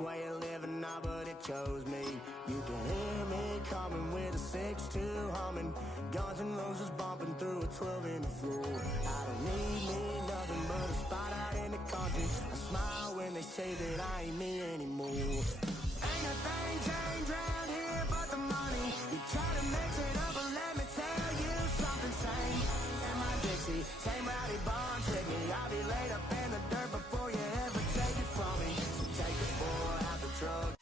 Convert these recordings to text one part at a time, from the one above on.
Way of living now, but it chose me. You can hear me coming with a 6-2 humming, Guns N' Roses bumping through a 12 in the floor. I don't need nothing but a spot out in the country. I smile when they say that I ain't me anymore. Ain't a thing changed around here but the money. You try to mix it up, but let me tell you something. Same in my Dixie, same rowdy barn trick me. I'll be laid up in the dirt before you ever take it from me. So take the boy out the truck.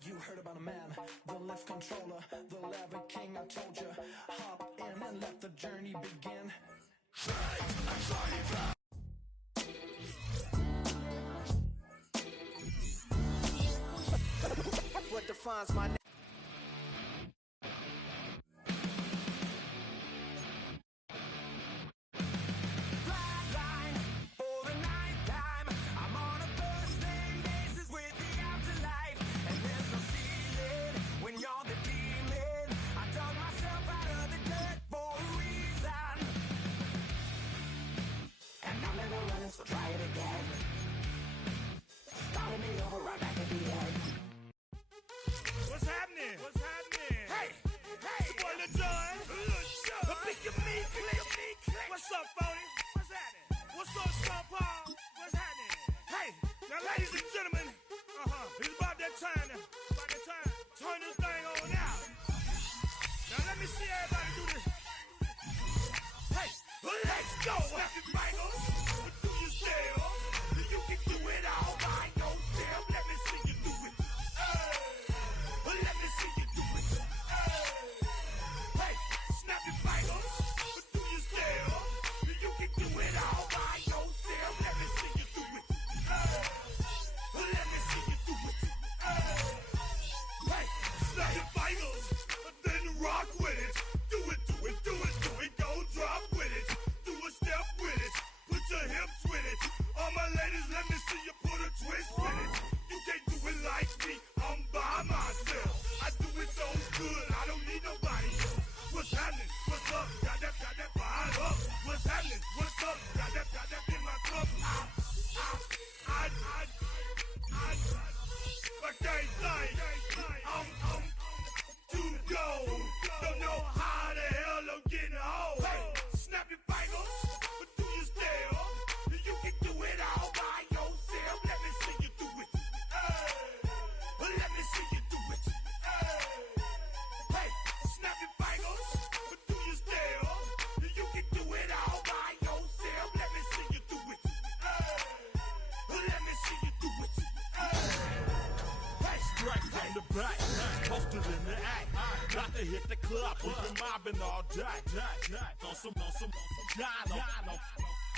You heard about a man, the lift controller, the lever king. I told you, hop in and let the journey begin. What defines my name? So try it again. Starting me over right back at the end. What's happening? What's happening? Hey, hey, it's your boy Lil John. The big of me, click. What's up, Phony? What's happening? What's up, Sean Paul? What's happening? Hey, now ladies and gentlemen, it's about that time. Turn this thing on out. Now let me see everybody do this. Hey, let's go. Snap it, Michael. You can do it all by yourself. Let me see you do it. Let me see you do it. Hey, snap your fingers, but do you still? You can do it all by yourself. Let me see you do it. Let me see you do it. Hey, snap your fingers, but then rock with it. Do it. Go drop with it. Do a step with it. Put your hips with it. All my ladies, let me see you put a twist with it. You can't do it like me, I'm by myself. I do it so good, I don't need nobody else. What's happening? What's up? Got that fire up. What's happening? What's up? Got that in my cup. I can't think. I'm too gold. Don't know how the hell I'm getting home. Hey, snap your fingers, but do you still? You can do it all by yourself. Let me see you do it. Let me see you do it. Hey, snap your fingers, but do you still? You can do it all by yourself. Let me see you do it. Let me see you do it. Hey, straight from the back, posted in the act. Got to hit the club, we've been mobbing all day. On some John,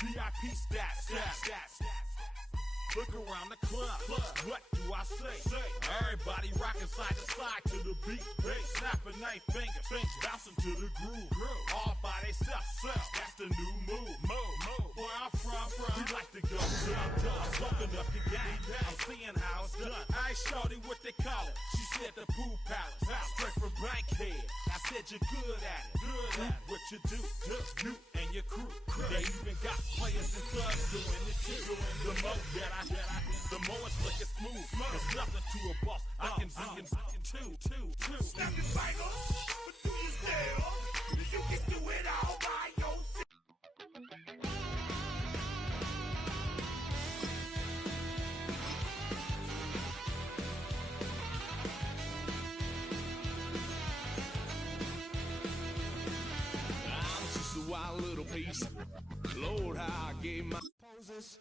VIP stats. Look around the club. What do I say? Everybody rocking side to side to the beat. Snapping their fingers, bouncing to the groove. All by themselves. That's the new move. Where I'm from, we like to go dumb. I'm smoking up the game. I'm seeing how it's done. I ain't shorty what they call it. She said the pool palace. Straight from Bankhead. I said you're good at it. What you do, you and your crew. They even got players and thugs doing it too. The more that the more it's looking smooth. There's nothing to a boss. I can see two. Snap your fingers, but do you still? You can do it all by yourself. I'm just a wild little piece. Lord, how I gave my poses.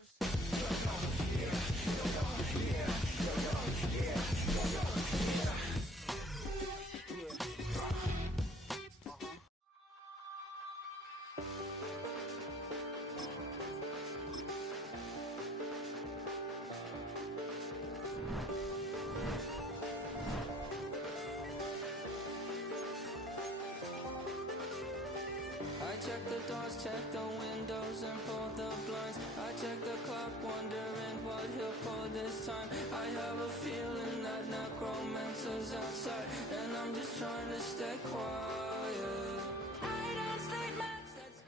I check the doors, check the windows, and pull the blinds. I check the clock, wondering what he'll pull this time. I have a feeling that necromancer's outside, and I'm just trying to stay quiet. I don't sleep much, that's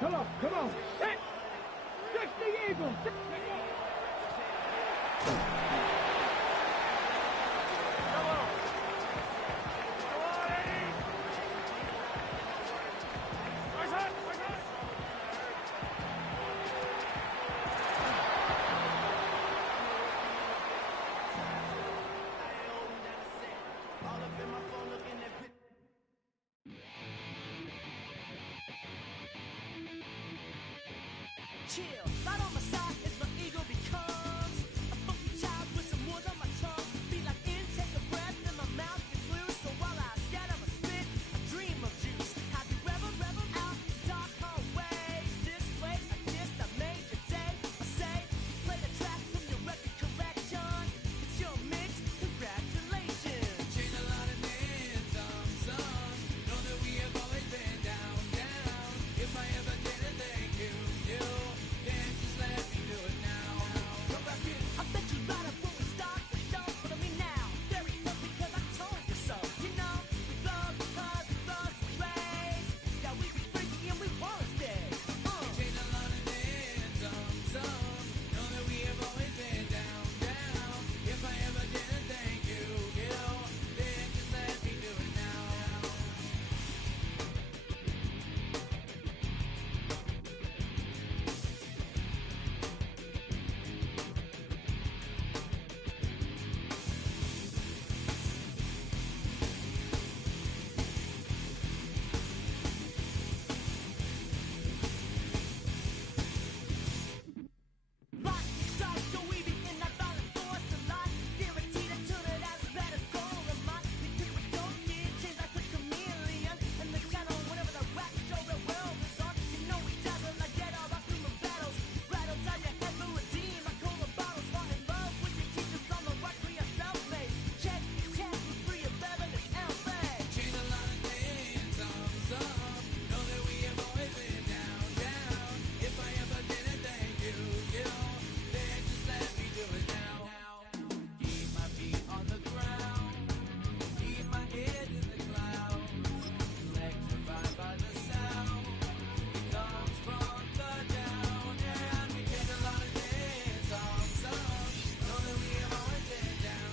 Come on, come on. Hey, check the eagle. Chill, right on my side is my ego becomes a funky child with some wood on my tongue. Be like in, take a breath, and my mouth gets loose. So while I scatter my spit, I dream of juice. Have you reveled out in dark hallways? This place I kissed, I made your day. I say, you play the track from your record collection. It's your mix, congratulations. Change a lot of names, some. Know that we have always been down. If I ever didn't thank you, then just let me do it now. Come back in. I bet you right up when we start the show, but I mean now, very close because I told you so. You know, we love because we love the place. Yeah, we be freaky and we wanna stay. Change a lot of names, some. Know that we have always been down. If I ever didn't thank you, then just let me do it now. Life is dark, so we be in that violent force of life. Guaranteed to turn it out better goal of mine. Because we don't get changed like a chameleon. And the channel, whenever the rap show the world is on, you know we dazzle like get all our human battles. Rattles out your head, will redeem. I call the bottles, fall in love with your teachers on the rock for yourself, mate. Check, with free 11 and LA. Change a lot of names, some. Know that we have always been down. If I ever didn't thank you, then just let me do it now. Keep my feet on the ground, keep my head in the clouds. Electrified by the sound, it comes from the down. And we change a lot of names, some. Know that we have always been down.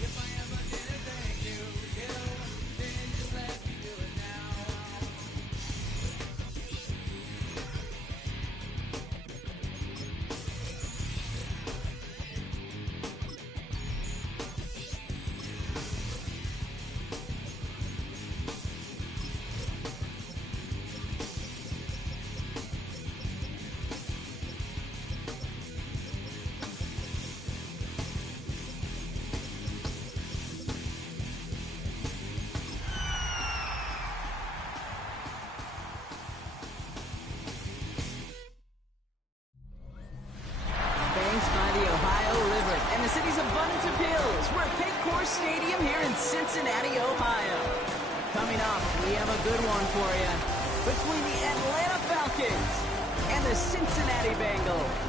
If I ever didn't thank you, then just let me do it now. Banked by the Ohio River and the city's abundance of hills. We're at Pay Course Stadium here in Cincinnati, Ohio. Coming up, we have a good one for you. Between the Atlanta Falcons and the Cincinnati Bengals.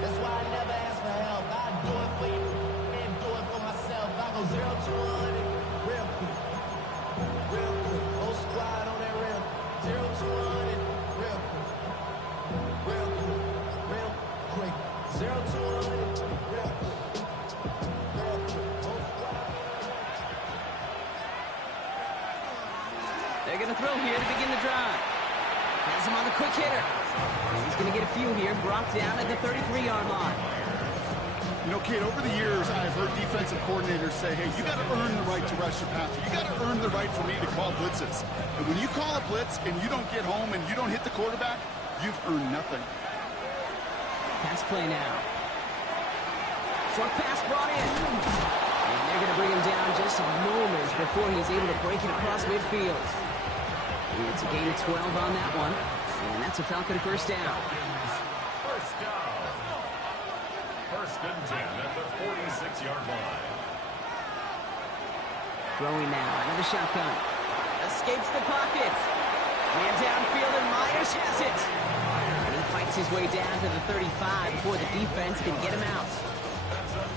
That's why I never ask for help. I do it for you and do it for myself. I go 0 to 100 real quick. Real quick. Whole squad on that real. 0 to 100 real quick. Real quick. Real quick. 0 to 100 real quick. Real quick. Whole squad. They're going to throw here to begin the drive. Has him on the quick hitter. He's going to get a few here, brought down at the 33-yard line. You know, kid, over the years, I've heard defensive coordinators say, hey, you got to earn the right to rush your passer. You got to earn the right for me to call blitzes. And when you call a blitz and you don't get home and you don't hit the quarterback, you've earned nothing. Pass play now. Short pass brought in. And they're going to bring him down just moments before he's able to break it across midfield. It's a gain of 12 on that one. And that's a Falcon first down. First down. First and 10 at the 46-yard line. Throwing now, another shotgun. Escapes the pocket. Man downfield, and Myers has it. And he fights his way down to the 35 before the defense can get him out.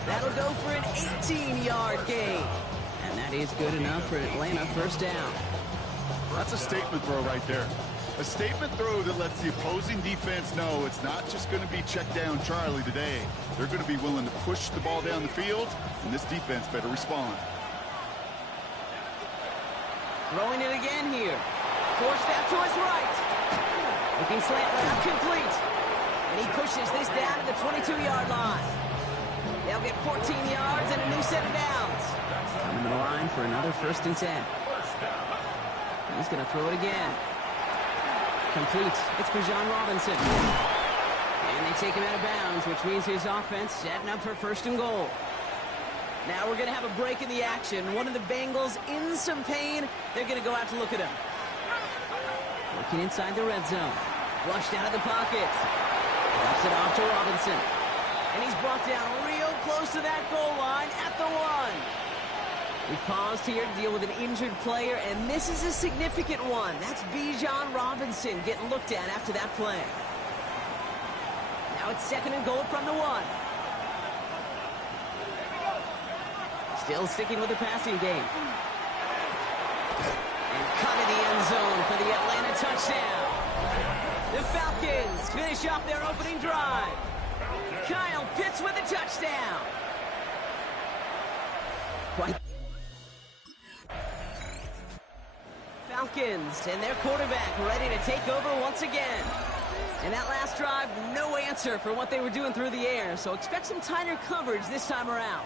That'll go for an 18-yard gain. And that is good enough for Atlanta first down. That's a statement throw right there. A statement throw that lets the opposing defense know it's not just going to be check down Charlie today. They're going to be willing to push the ball down the field, and this defense better respond. Throwing it again here. Forced out to his right. Looking slant route complete. And he pushes this down to the 22-yard line. They'll get 14 yards and a new set of downs. Coming to the line for another first and 10. He's going to throw it again. Complete. It's Bijan Robinson. And they take him out of bounds, which means his offense setting up for first and goal. Now we're going to have a break in the action. One of the Bengals in some pain. They're going to go out to look at him. Looking inside the red zone. Flushed out of the pocket. Drops it off to Robinson. And he's brought down real close to that goal line at the 1. We paused here to deal with an injured player, and this is a significant one. That's Bijan Robinson getting looked at after that play. Now it's second and goal from the 1. Still sticking with the passing game. And cut in the end zone for the Atlanta touchdown. The Falcons finish off their opening drive. Kyle Pitts with a touchdown. Quite. Falcons and their quarterback ready to take over once again. And that last drive, no answer for what they were doing through the air, so expect some tighter coverage this time around.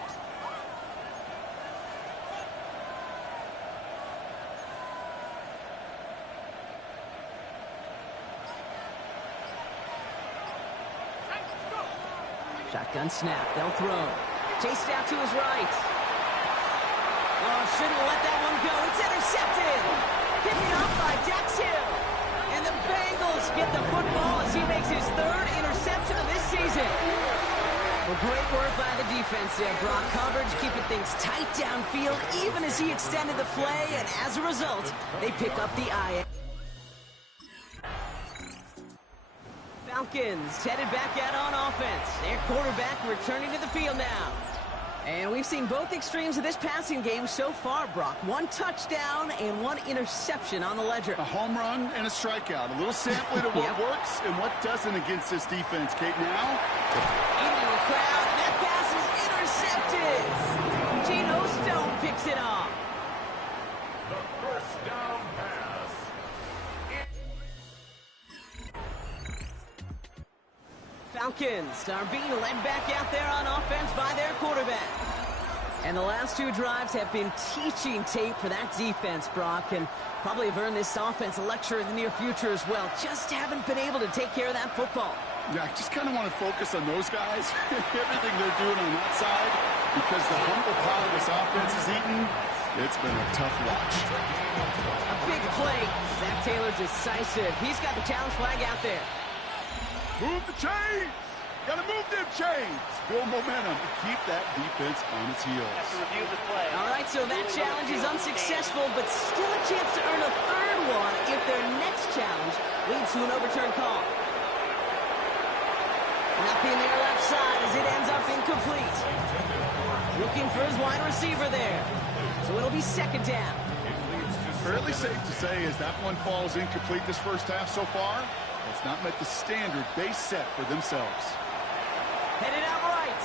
Shotgun snap, they'll throw. Chased out to his right. Oh, shouldn't let that one go. It's intercepted. Picked up by Dax Hill. And the Bengals get the football as he makes his third interception of this season. Well, great work by the defense there, Brock. Coverage, keeping things tight downfield, even as he extended the play. And as a result, they pick up the eye. Falcons headed back out on offense. Their quarterback returning to the field now. And we've seen both extremes of this passing game so far, Brock. One touchdown and one interception on the ledger. A home run and a strikeout. A little sampling of what works and what doesn't against this defense, Kate. Now, into the crowd, and that pass is intercepted. Geno Stone picks it off. The first down pass. Falcons are being led back out there on offense by their quarterback. And the last two drives have been teaching tape for that defense, Brock, and probably have earned this offense a lecture in the near future as well. Just haven't been able to take care of that football. Yeah, I just kind of want to focus on those guys, everything they're doing on that side, because the humble pie this offense is eating, it's been a tough watch. A big play. Zach Taylor decisive. He's got the challenge flag out there. Move the chains! Gotta move them chains! Build momentum to keep that defense on its heels. Have to review the play. All right, so that challenge is unsuccessful, but still a chance to earn a third one if their next challenge leads to an overturned call. Nothing there left side as it ends up incomplete. Looking for his wide receiver there. So it'll be second down. Fairly safe to say as that one falls incomplete this first half so far, it's not met the standard they set for themselves. Headed out right.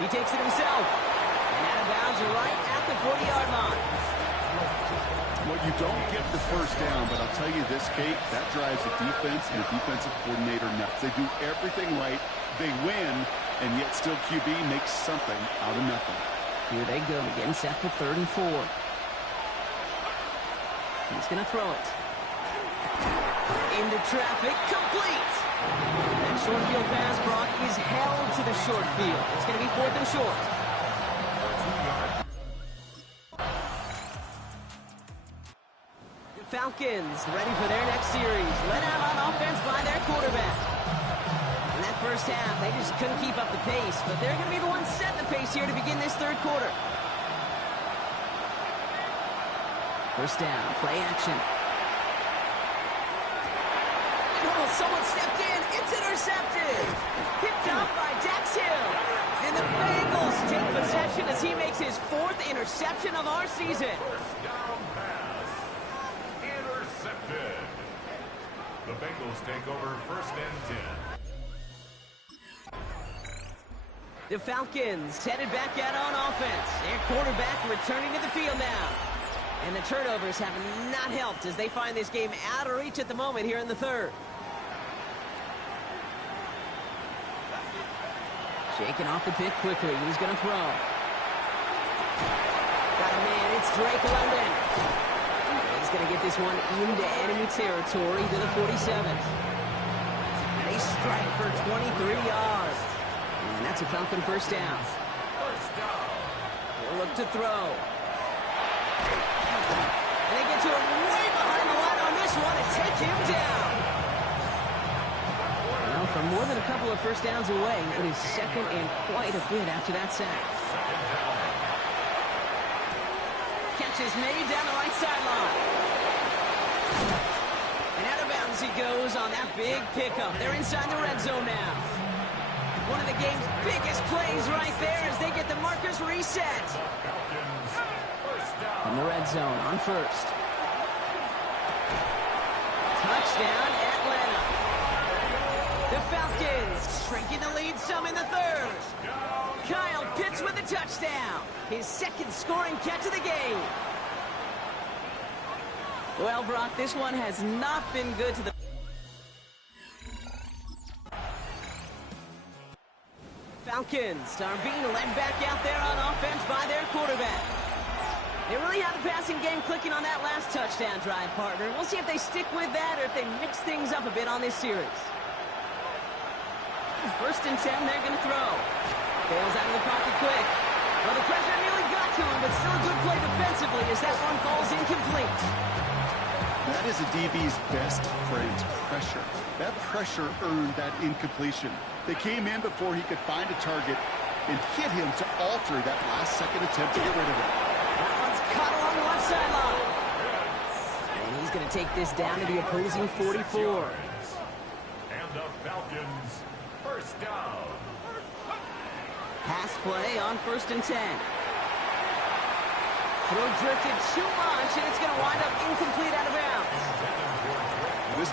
He takes it himself. And out of bounds right at the 40-yard line. Well, you don't get the first down, but I'll tell you this, Kate, that drives the defense and the defensive coordinator nuts. They do everything right. They win, and yet still QB makes something out of nothing. Here they go, getting set for 3rd and 4. He's going to throw it. Into traffic, complete. That short field pass, Brock, is held to the short field. It's going to be 4th and short. Falcons ready for their next series. Led out on offense by their quarterback. In that first half, they just couldn't keep up the pace, but they're going to be the ones setting the pace here to begin this third quarter. First down, play action. Oh, someone stepped in. It's intercepted. Picked off by Dax Hill. And the Bengals take possession as he makes his 4th interception of our season. First down pass. Intercepted. The Bengals take over 1st and 10. The Falcons headed back out on offense. Their quarterback returning to the field now. And the turnovers have not helped as they find this game out of reach at the moment here in the third. Shaking off the pick quickly. He's going to throw. Got a man. It's Drake London. He's going to get this one into enemy territory to the 47. They strike for 23 yards. And that's a Falcon first down. They'll look to throw. And they get to him way behind the line on this one and take him down. Well, for more than a couple of first downs away, it is 2nd and quite a bit after that sack. Catch is made down the right sideline. And out of bounds he goes on that big pickup. They're inside the red zone now. One of the game's biggest plays right there as they get the markers reset. In the red zone on first. Touchdown, Atlanta. The Falcons shrinking the lead some in the third. Kyle Pitts with a touchdown. His 2nd scoring catch of the game. Well, Brock, this one has not been good to the... Falcons are being led back out there on offense by their quarterback. They really had the passing game clicking on that last touchdown drive, partner. We'll see if they stick with that or if they mix things up a bit on this series. 1st and 10, they're going to throw. Bails out of the pocket quick. Well, the pressure nearly got to him, but still a good play defensively as that one falls incomplete. That is a DB's best friend, pressure. That pressure earned that incompletion. They came in before he could find a target and hit him to alter that last-second attempt to get rid of it. That one's caught along the left sideline. And he's going to take this down to the opposing 44. And the Falcons, first down. Pass play on 1st and 10. Throw drifted too much, and it's going to wind up incomplete out of bounds. This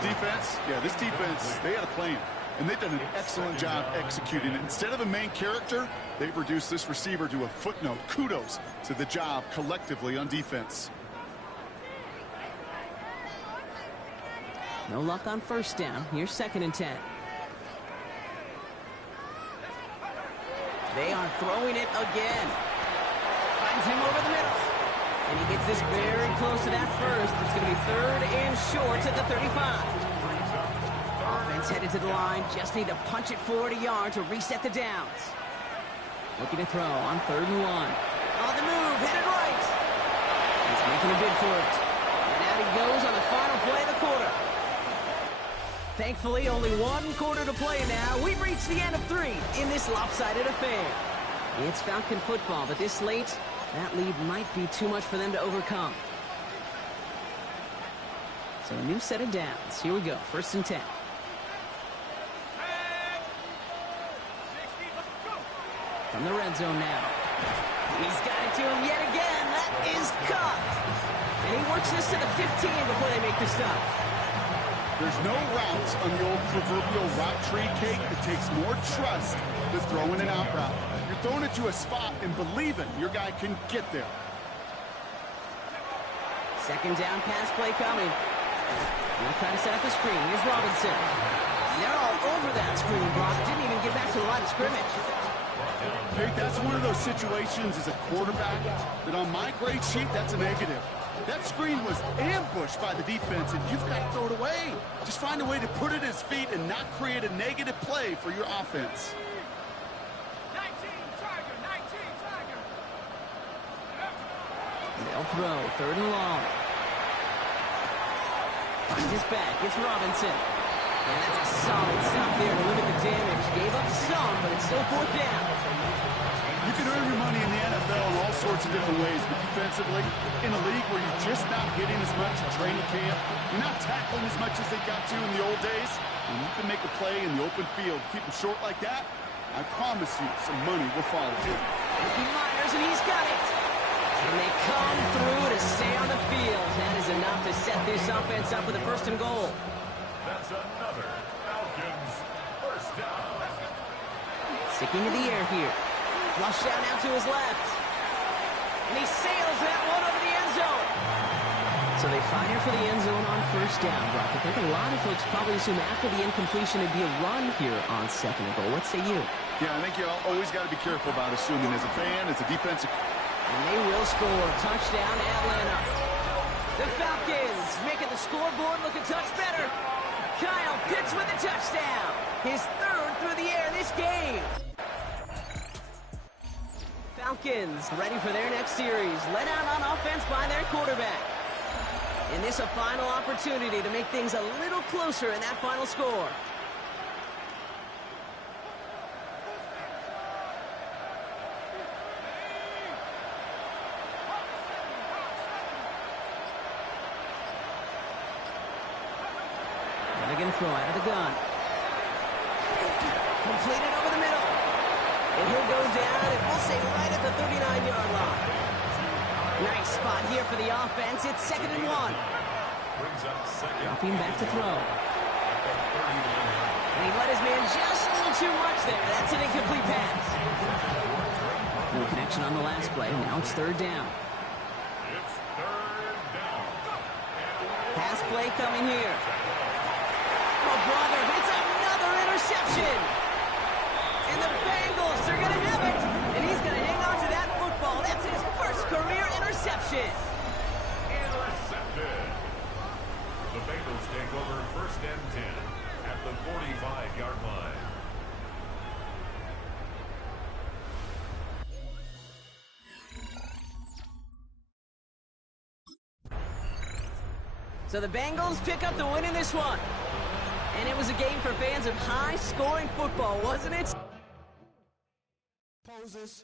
defense, they had a plan. And they've done an excellent job executing it. Instead of a main character, they've reduced this receiver to a footnote. Kudos to the job collectively on defense. No luck on first down. Here's 2nd and 10. They are throwing it again. Finds him over the middle. And he gets this very close to that first. It's going to be 3rd and short at the 35. Offense headed to the line. Just need to punch it forward a yard to reset the downs. Looking to throw on 3rd and 1. On the move, headed right. He's making a bid for it. And out he goes on the final play of the quarter. Thankfully, only 1 quarter to play now. We've reached the end of 3 in this lopsided affair. It's Falcon football, but this late, that lead might be too much for them to overcome. So a new set of downs. Here we go, 1st and 10. From the red zone now. He's got it to him yet again. That is caught. And he works this to the 15 before they make the stop. There's no routes on the old proverbial route tree cake that takes more trust than throwing an out route. You're throwing it to a spot and believing your guy can get there. 2nd down pass play coming. They'll try to set up the screen. Here's Robinson. And they're all over that screen, Brock. Didn't even get back to the line of scrimmage. Jake, that's one of those situations as a quarterback that on my grade sheet, that's a negative. That screen was ambushed by the defense, and you've got to throw it away. Just find a way to put it at his feet and not create a negative play for your offense. 19 Tiger. They'll throw, 3rd and long. Finds his back, it's Robinson. And that's a solid stop there to limit the damage. Gave up some, but it's still 4th down. You can earn your money in the NFL in all sorts of different ways, but defensively, in a league where you're just not hitting as much in training camp, you're not tackling as much as they got to in the old days, and you can make a play in the open field, keep them short like that, I promise you some money will follow you. Ricky Myers, and he's got it. And they come through to stay on the field. That is enough to set this offense up with a 1st and goal. That's another Falcons 1st down. Sticking in the air here. Flush down out to his left. And he sails that one over the end zone. So they fire for the end zone on 1st down, Brock. I think a lot of folks probably assume after the incompletion it'd be a run here on 2nd and goal. What say you? Yeah, I think you always got to be careful about assuming as a fan, as a defensive. And they will score. Touchdown, Atlanta. The Falcons making the scoreboard look a touch better. Kyle Pitts with a touchdown. His 3rd through the air this game. Falcons ready for their next series. Led out on offense by their quarterback. And this a final opportunity to make things a little closer in that final score. They're going to throw out of the gun. Completed over the middle. And he'll go down, and we'll say right at the 39-yard line. Nice spot here for the offense. It's 2nd and 1. Dropping back to throw. And he let his man just a little too much there. That's an incomplete pass. No connection on the last play. Now it's 3rd down. It's 3rd down. Pass play coming here. Oh, brother, it's another interception. And the Bengals are going to have it. And he's going to hang on to that football. That's his 1st career interception. Intercepted. The Bengals take over 1st and 10 at the 45-yard line. So the Bengals pick up the win in this one. And it was a game for fans of high-scoring football, wasn't it? Poses.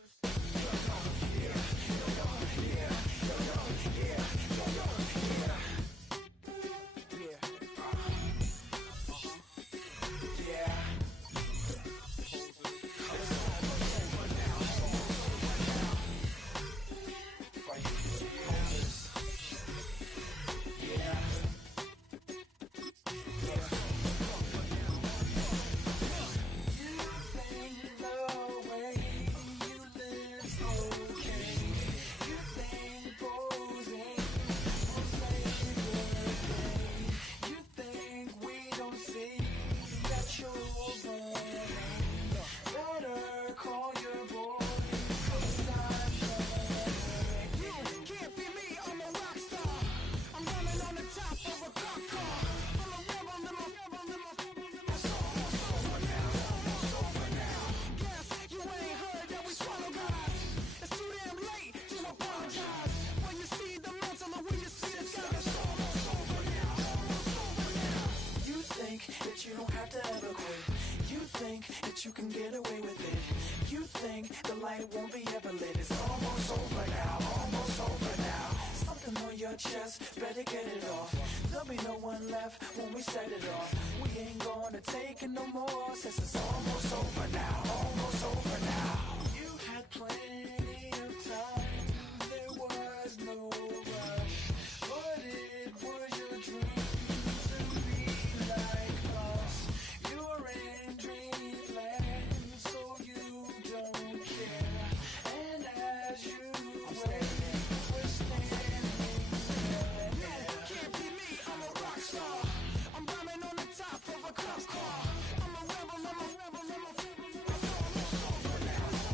You can get away with it. You think the light won't be ever lit. It's almost over now, almost over now. Something on your chest, better get it off. There'll be no one left when we set it off. We ain't gonna take it no more, since it's almost over now, almost over now. You had plenty of time, there was no rush, but it was your dream to be like us. You're in dreamland, so you don't care. And as you wait, we're standing there. No, can't be me, I'm a rock star. I'm rhyming on the top of a cop car. I'm a rebel, I'm a rebel, I'm a rebel. It's almost over now.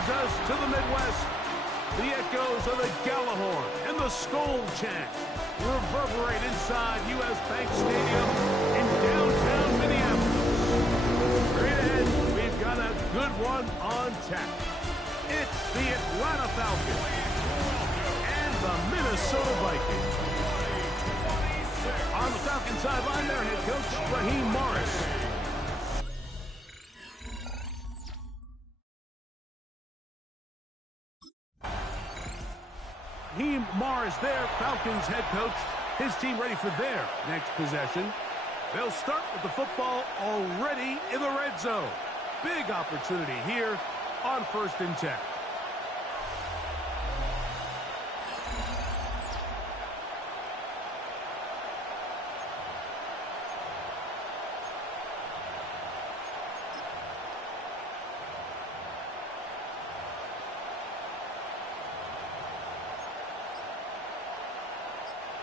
brings us to the Midwest. The echoes of the Gallahorn and the Skull chant reverberate inside U.S. Bank Stadium in downtown Minneapolis. Straight ahead, we've got a good one on tap. It's the Atlanta Falcons and the Minnesota Vikings. On the Falcons sideline, their head coach, Raheem Morris. Raheem Morris, their Falcons head coach. His team ready for their next possession. They'll start with the football already in the red zone. Big opportunity here on 1st and 10.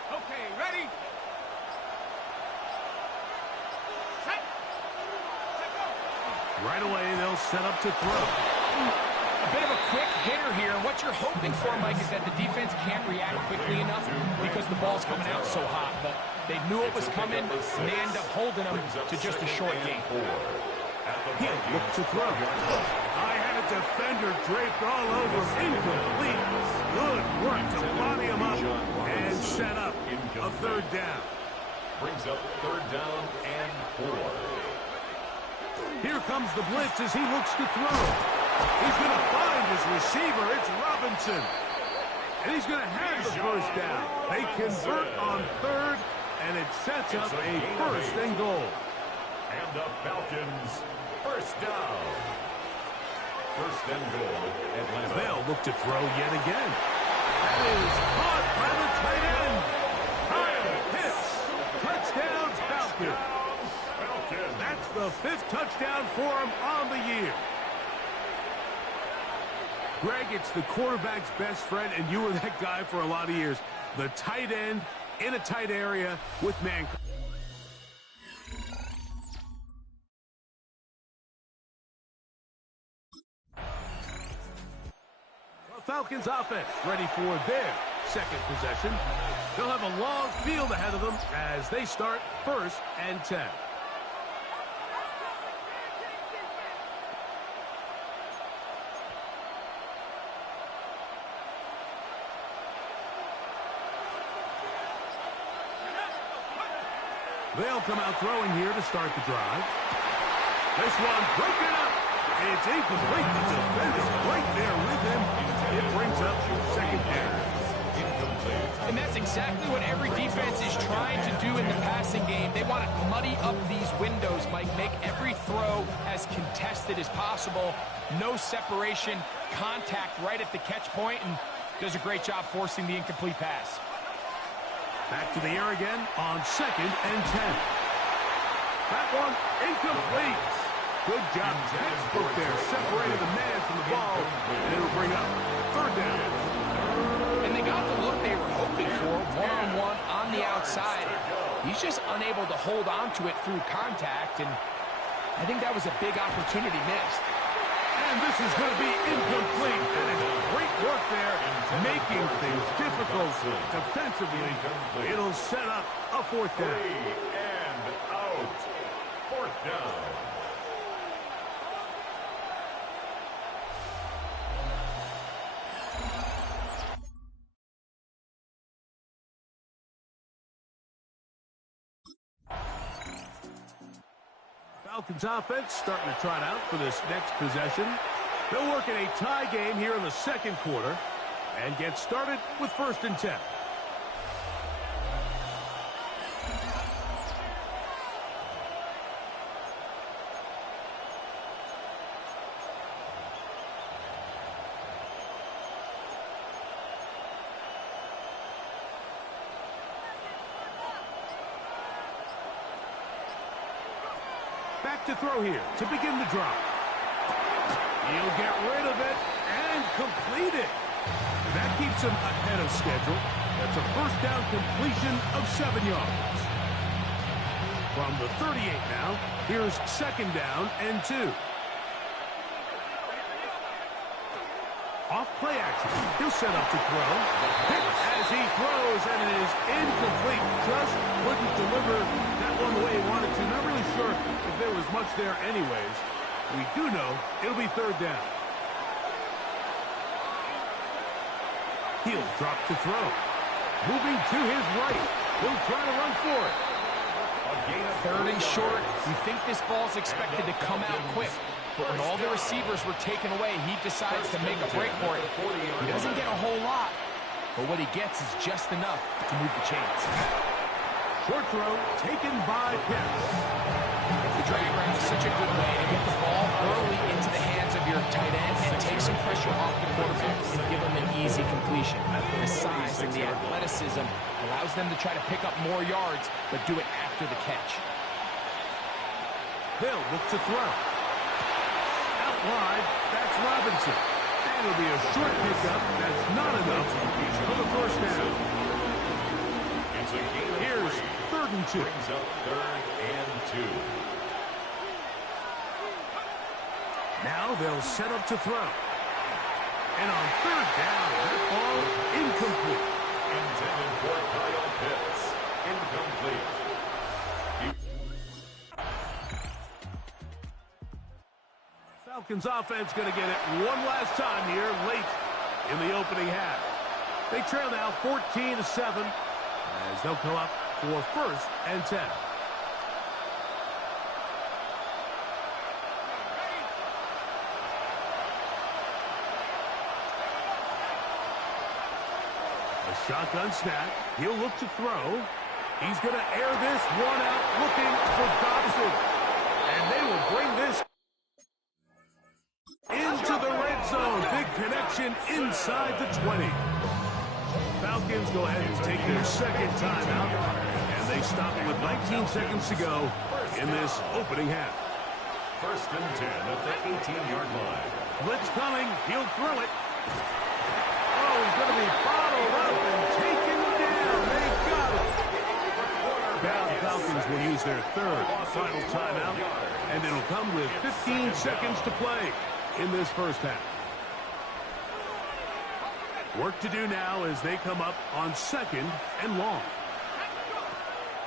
Okay, ready? Set. Set, go. Right away, they'll set up to throw. A bit of a quick hitter here. What you're hoping for, Mike, is that the defense can't react quickly enough because the ball's coming out so hot. But they knew it was coming, and they end up holding them to just a short game. He looked to throw. I had a defender draped all over. Incomplete. Good work to body him up and set up a 3rd down. Brings up 3rd down and 4. Here comes the blitz as he looks to throw. He's going to find his receiver. It's Robinson. And he's going to have the 1st down. They convert on 3rd, and it sets up a 1st and goal. And the Falcons, 1st down. 1st and goal, Atlanta. They'll look to throw yet again. That is caught by the tight end. Hits. Touchdowns, Falcons. That's the 5th touchdown for him on the year. Greg, it's the quarterback's best friend, and you were that guy for a lot of years. The tight end in a tight area with man. The Falcons offense ready for their 2nd possession. They'll have a long field ahead of them as they start 1st and 10. They'll come out throwing here to start the drive. This one broken up. It's incomplete. The defender's right there with him. It brings up 2nd down. And that's exactly what every defense is trying to do in the passing game. They want to muddy up these windows, Mike, make every throw as contested as possible. No separation, contact right at the catch point, and does a great job forcing the incomplete pass. Back to the air again on 2nd and 10. That one incomplete. Good job, textbook there. Separated the man from the ball, and it'll bring up 3rd down. And they got the look they were hoping for, one-on-one on the outside. He's just unable to hold on to it through contact, and I think that was a big opportunity missed. And this is going to be incomplete. That is great work there, making things difficult defensively. It'll set up a 4th down. 3 and out. 4th down. Falcons offense starting to trot out for this next possession. They'll work in a tie game here in the 2nd quarter and get started with 1st and 10. Back to throw here to begin the drive. He'll get rid of it and complete it. That keeps him ahead of schedule. That's a 1st down completion of 7 yards. From the 38 now, here's 2nd down and 2. Off play action. He'll set up to throw. Hit as he throws, and it is incomplete. Just couldn't deliver that one the way he wanted to. Not really sure if there was much there anyways. We do know it'll be third down. He'll drop to throw. Moving to his right. He'll try to run for it. Third and short. You think this ball's expected to come out quick. But when all the receivers were taken away, he decides to make a break for it. He doesn't get a whole lot, but what he gets is just enough to move the chains. Short throw taken by Pitts. The drag route is such a good way to get the ball early into the hands of your tight end and take some pressure off the quarterback and give him an easy completion. The size and the athleticism allows them to try to pick up more yards, but do it after the catch. They'll look to throw. Out wide, that's Robinson. And it'll be a short pickup. That's not enough for the first down. Here's 3rd and 2. Brings up 3rd and 2. Now they'll set up to throw. And on 3rd down, that ball incomplete. Intended for Kyle Pitts. Incomplete. Falcons offense going to get it one last time here late in the opening half. They trail now 14-7 as they'll come up for 1st and 10. A shotgun snap. He'll look to throw. He's going to air this one out looking for Dobson. And they will bring this into the red zone. Big connection inside the 20. Falcons go ahead and take their 2nd timeout, and they stop it with 19 seconds to go in this opening half. 1st and 10 at the 18-yard line. Blitz coming. He'll throw it. Oh, he's going to be bottled up and taken down. They got it. Now the Falcons will use their 3rd final timeout, and it'll come with 15 seconds to play in this first half. Work to do now as they come up on 2nd and long.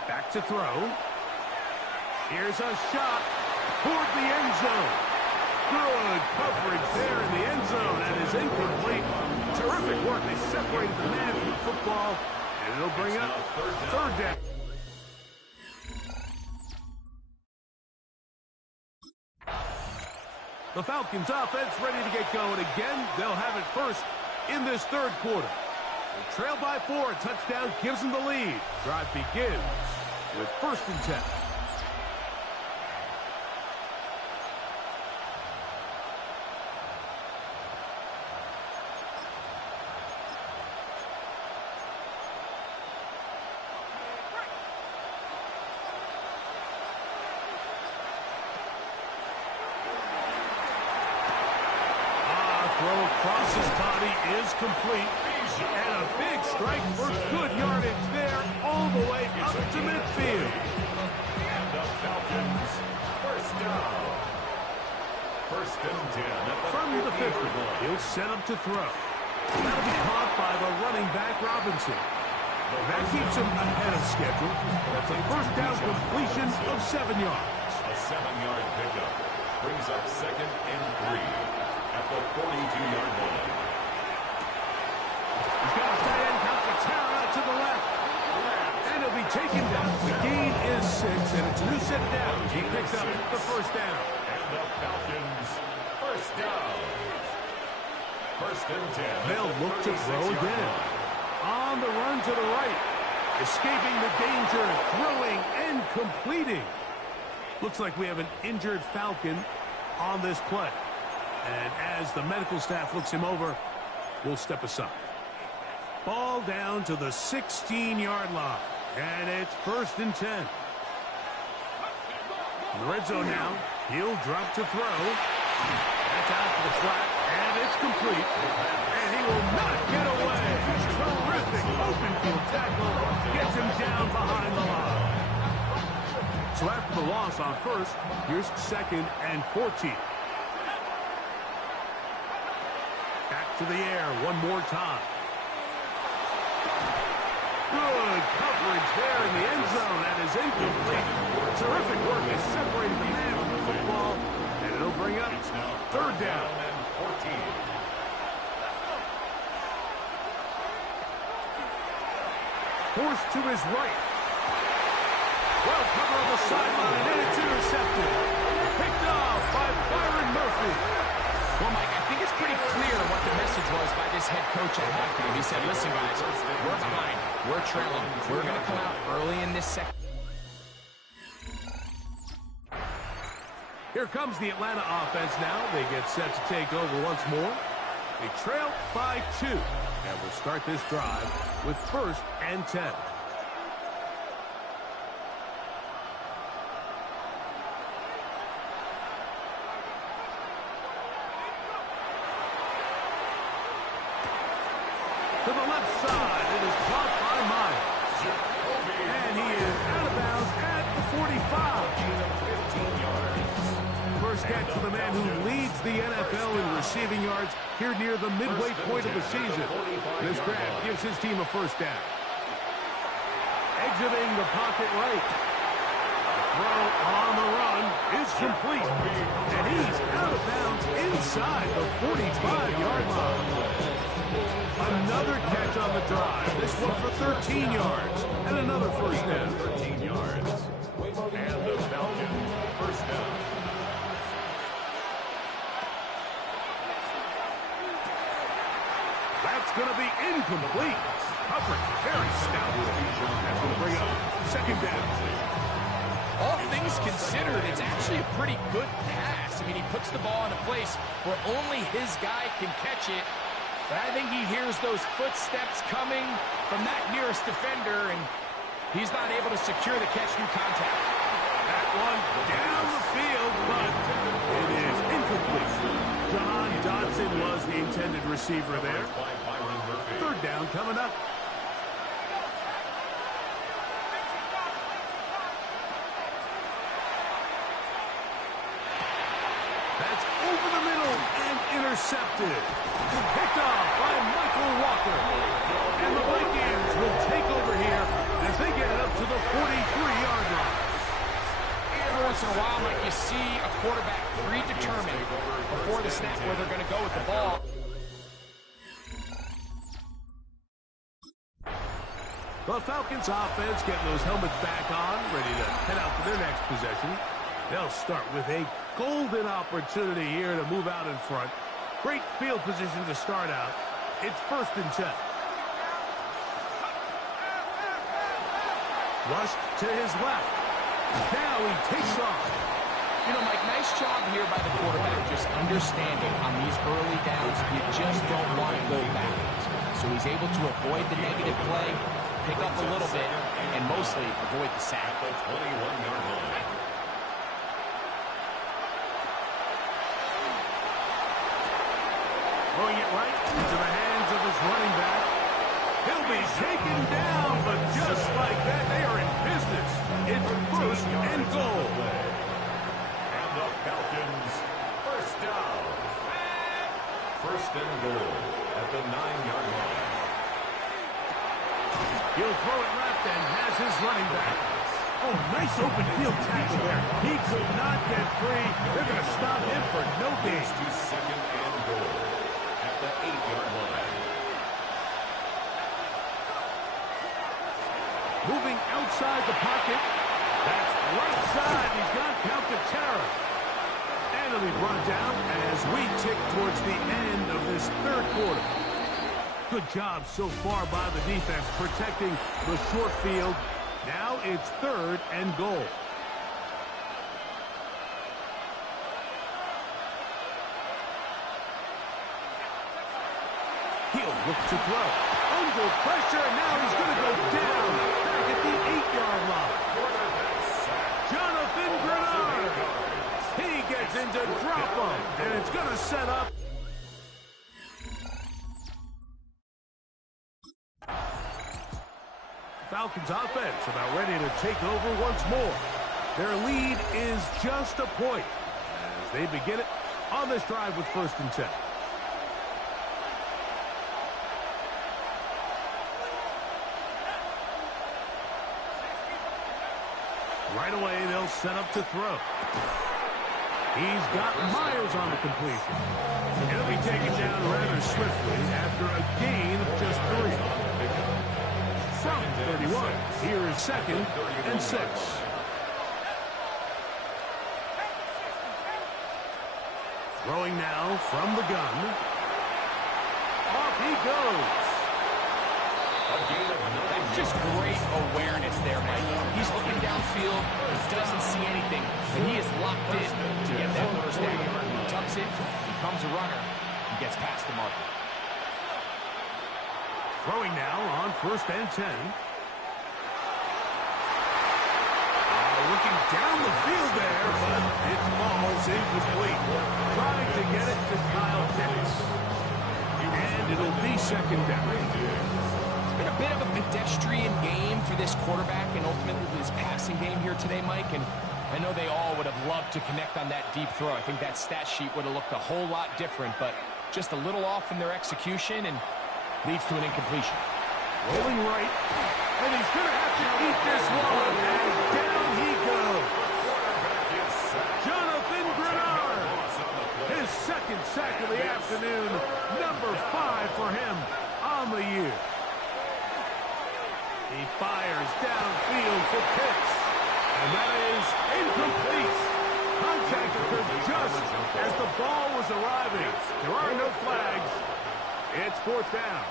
Back to throw. Here's a shot toward the end zone. Good coverage there in the end zone, and is incomplete. Terrific work. They separated the man from the football, and it'll bring up 3rd down. The Falcons offense ready to get going again. They'll have it first in this 3rd quarter. They trail by 4. A touchdown gives them the lead. Drive begins with 1st and 10. Across his body is complete. And a big strike for good yardage there all the way up to midfield. And the Falcons, 1st down. 1st and 10 from the 50. He'll set up to throw. That'll be caught by the running back Robinson. That keeps him ahead of schedule. That's a 1st down completion of 7 yards. A 7-yard pickup brings up 2nd and 3 at the 42-yard line. He's got a tight end Cavalare out to the left. And he'll be taken down. The gain is 6, and it's a new set of downs. He picks up the 1st down. And the Falcons, 1st down. 1st and 10. They'll look to throw again. On the run to the right. Escaping the danger, throwing and completing. Looks like we have an injured Falcon on this play. And as the medical staff looks him over, we'll step aside. Ball down to the 16-yard line. And it's 1st and 10. In the red zone now. He'll drop to throw. That's out to the flat. And it's complete. And he will not get away. Terrific open field tackle. Gets him down behind the line. So after the loss on 1st, here's 2nd and 14. Back to the air one more time. Good coverage there in the end zone. That is incomplete. Terrific work is separating the man from the football. And it'll bring up third down. And 14. Forced to his right. Well covered on the sideline, and it's intercepted. Picked off by Byron Murphy. Well, Mike, I think it's pretty clear what the message was by this head coach at halftime. He said, listen, guys, we're behind. We're trailing. We're going to come out early in this second. Here comes the Atlanta offense now. They get set to take over once more. They trail by 2. And we'll start this drive with 1st and 10. To the left side, it is caught by Myers. And he is out of bounds at the 45. First catch for the man who leads the NFL in receiving yards here near the midway point of the season. This grab gives his team a first down. Exiting the pocket right. The throw on the run is complete. And he's out of bounds inside the 45-yard line. Another catch on the drive. This one for 13 yards. And another first down. 13 yards. And the Falcons, first down. That's going to be incomplete. Coverage very stout. That's going to bring up second down. All things considered, it's actually a pretty good pass. I mean, he puts the ball in a place where only his guy can catch it. But I think he hears those footsteps coming from that nearest defender, and he's not able to secure the catch through contact. That one down the field, but it is incomplete. John Dodson was the intended receiver there. Third down coming up. That's over the middle and intercepted. Picked off by Michael Walker. And the Vikings will take over here as they get it up to the 43-yard line. Every once in a while, Mike, you see a quarterback predetermined before the snap where they're going to go with the ball. The Falcons offense getting those helmets back on, ready to head out for their next possession. They'll start with a golden opportunity here to move out in front. Great field position to start out. It's 1st and 10. Flushed to his left. Now he takes off. You know, Mike, nice job here by the quarterback, just understanding on these early downs, you just don't want to go backwards. So he's able to avoid the negative play, pick up a little bit, and mostly avoid the sack. The 21-yard line. Throwing it right into the hands of his running back. He'll be taken down, but just like that, they are in business. It's 1st and goal. And the Falcons, first down. 1st and goal at the 9-yard line. He'll throw it left and has his running back. Oh, nice open field tackle there. He could not get free. They're going to stop him for no gain. To 2nd and goal at the 8-yard line. Moving outside the pocket. That's right side. He's got count to terror. And he'll be brought down as we tick towards the end of this 3rd quarter. Good job so far by the defense protecting the short field. Now it's 3rd and goal. He'll look to throw. Under pressure, now he's going to go down. Back at the 8-yard line. Jonathan Grenard. He gets into drop him, and it's going to set up. Falcons offense about ready to take over once more. Their lead is just a point as they begin it on this drive with 1st and 10. set up to throw. He's got Myers on the completion. He'll be taken down rather swiftly after a gain of just 3. From 31, here is 2nd and 6. Throwing now from the gun. Off he goes. That's just great awareness there, Mike. He's looking downfield, he doesn't see anything, and he is locked in to get that first down. He tucks it, becomes a runner, and gets past the marker. Throwing now on 1st and 10. Looking down the field there, but it falls incomplete. Trying to get it to Kyle Pitts. And it'll be 2nd down. It's been a bit of a pedestrian game for this quarterback and ultimately this passing game here today, Mike. And I know they all would have loved to connect on that deep throw. I think that stat sheet would have looked a whole lot different, but just a little off in their execution and leads to an incompletion. Rolling right, and he's going to have to eat this one, and down he goes. Jonathan Grenard, his 2nd sack of the afternoon, number 5 for him on the year. He fires downfield for Pitts, and that is incomplete. Contact occurred just as the ball was arriving. There are no flags. It's 4th down.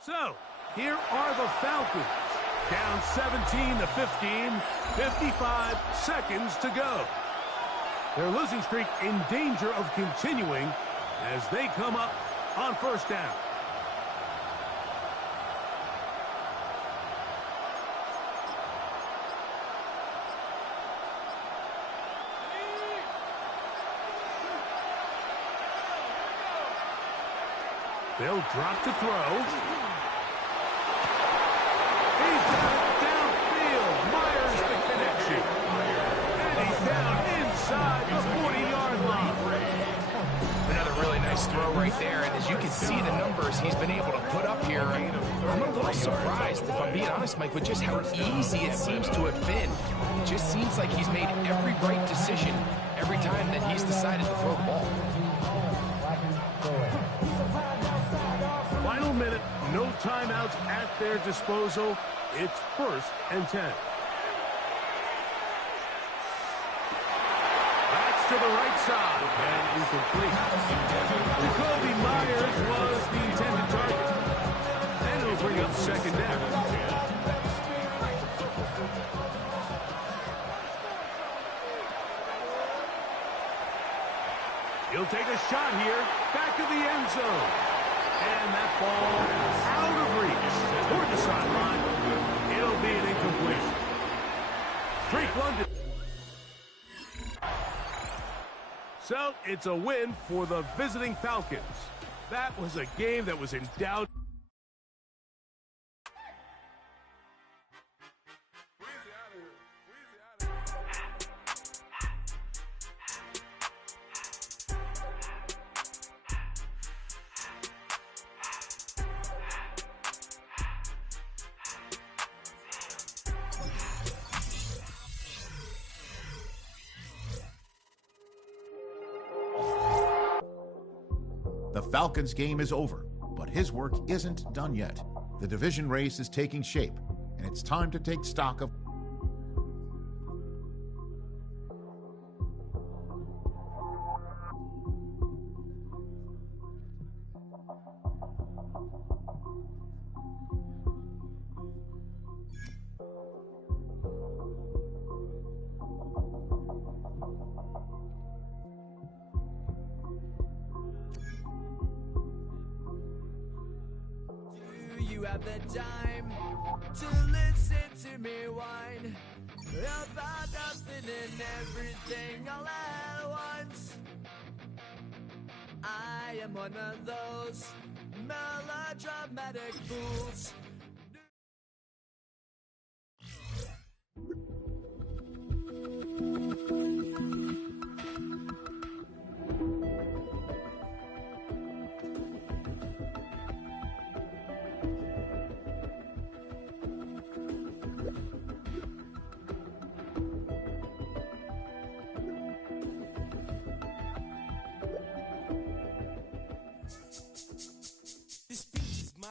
So, here are the Falcons. Down 17-15, 55 seconds to go. Their losing streak in danger of continuing as they come up on 1st down. They'll drop to throw. He's got it downfield. Myers the connection. And he's down inside the 40-yard line. Another really nice throw right there, and as you can see the numbers he's been able to put up here, I'm a little surprised, if I'm being honest, Mike, with just how easy it seems to have been. It just seems like he's made every right decision every time that he's decided to throw the ball. Final minute, no timeouts at their disposal. It's 1st and 10. That's to the right side and incomplete. Jacoby Myers was the intended target. And it'll bring up 2nd down. He'll take a shot here, back of the end zone. And that ball out of reach toward the sideline. It'll be an incompletion. Drake London. So it's a win for the visiting Falcons. That was a game that was in doubt. The Falcons game is over, but his work isn't done yet. The division race is taking shape, and it's time to take stock of have the time to listen to me whine about nothing and everything all at once. I am one of those melodramatic fools.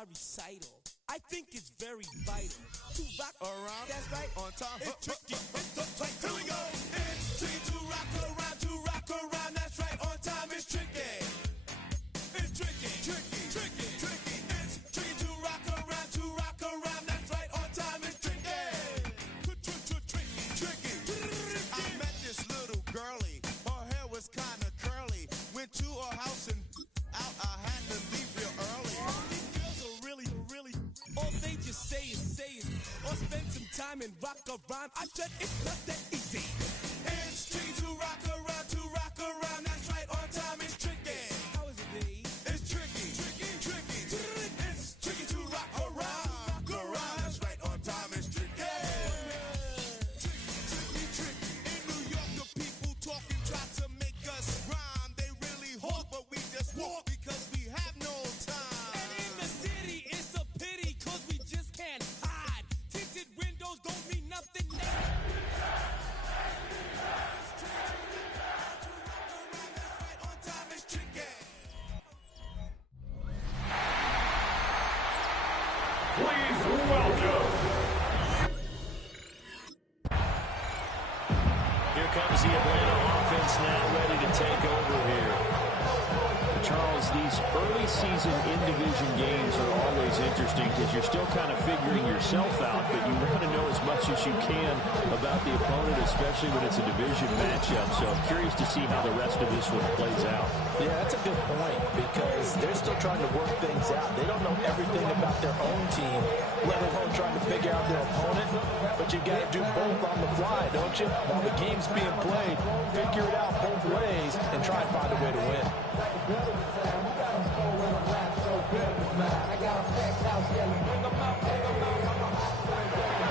my recital. I think it's very vital to rock around. That's right. On time. It's tricky. It's the play. Here we go. It's tricky to rock around. To rock around. That's right. On time. It's tricky. It's tricky. Tricky. Tricky. Tricky. It's tricky to rock around. To rock around. That's right. On time. It's tricky. Tricky. Tricky. I met this little girlie. Her hair was kind of curly. Went to her house and out. I had to leave real early. These girls are really. All they just say is, or spend some time and rock a rhyme. I said it's not that easy. It's tricky to rock around, that's right, on time it's tricky. How is it, B? It's tricky. It's tricky to rock around, that's right, on time it's tricky. Tricky. In New York, the people talking try to make us rhyme. They really hawk, but we just walk because we have no time. And in the city, it's a pity, cause we just can't hide. Tinted windows don't mean nothing now. Please welcome. Here comes the Atlanta offense now ready to take over here. Charles, these early season in-division games are always interesting because you're still kind of figuring yourself out, but you want to know as much as you can about the opponent, especially when it's a division matchup. So I'm curious to see how the rest of this one plays out. Yeah, that's a good point because they're still trying to work things out. They don't know everything about their own team, let alone trying to figure out their opponent. But you got to do both on the fly, don't you? While the game's being played, figure it out both ways and try and find a way to win.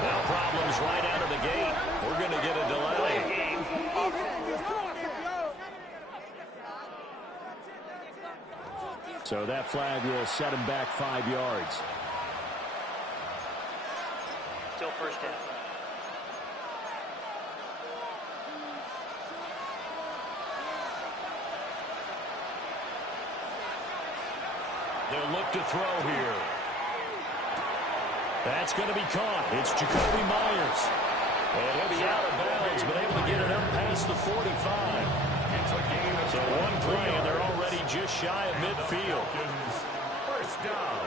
Now problems right out of the gate. We're going to get a delay. So that flag will set him back 5 yards. Still first down. They'll look to throw here. That's going to be caught. It's Jacoby Myers. And he'll be out of bounds, but able to get it up past the 45. So one play, and they're already just shy of midfield. First down.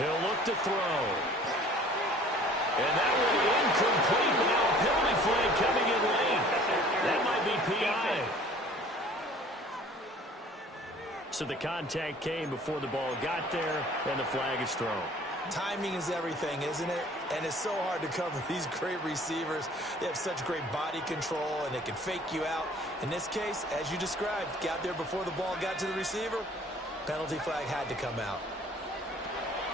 He'll look to throw. And that one incomplete, but now a penalty flag coming in late. That might be PI. So the contact came before the ball got there, and the flag is thrown. Timing is everything, isn't it? And it's so hard to cover these great receivers. They have such great body control, and they can fake you out. In this case, as you described, got there before the ball got to the receiver. Penalty flag had to come out.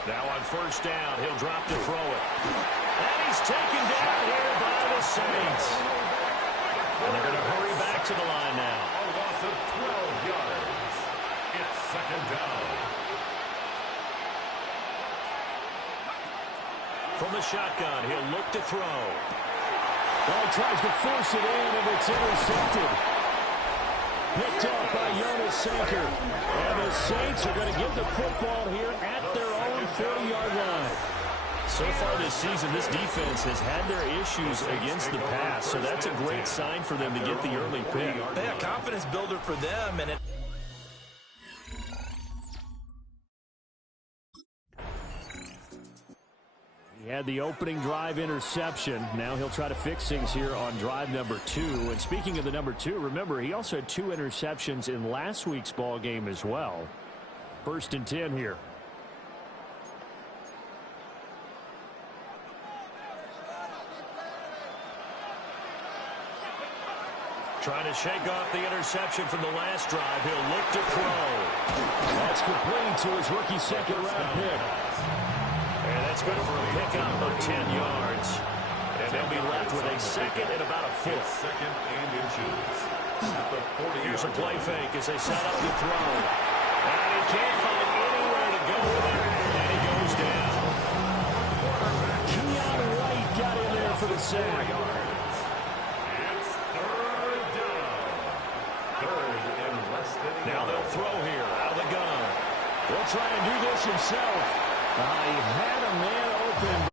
Now on first down, he'll drop to throw it. And he's taken down here by the Saints. And they're going to hurry back to the line now. A loss of 12 yards. It's second down. From the shotgun, he'll look to throw. Ball tries to force it in, and it's intercepted. Picked up by Jonas Sanker. And the Saints are going to get the football here at their own 40-yard line. So far this season, this defense has had their issues against the pass, so that's a great sign for them to get the early pick. Yeah, confidence builder for them, and it... He had the opening drive interception. Now he'll try to fix things here on drive number 2. And speaking of the number 2, remember, he also had 2 interceptions in last week's ball game as well. First and 10 here. Trying to shake off the interception from the last drive. He'll look to throw. That's complete to his rookie second-round pick. And that's good for a pickup of 10 yards. And they'll be left with a second and about a foot. Second and inches. Here's a play fake as they set up the throw. And he can't find anywhere to go with it. And he goes down. Keon White got in there for the sack. It's third down. Third and less than. Now they'll throw here out of the gun. He'll try and do this himself. He had a man open.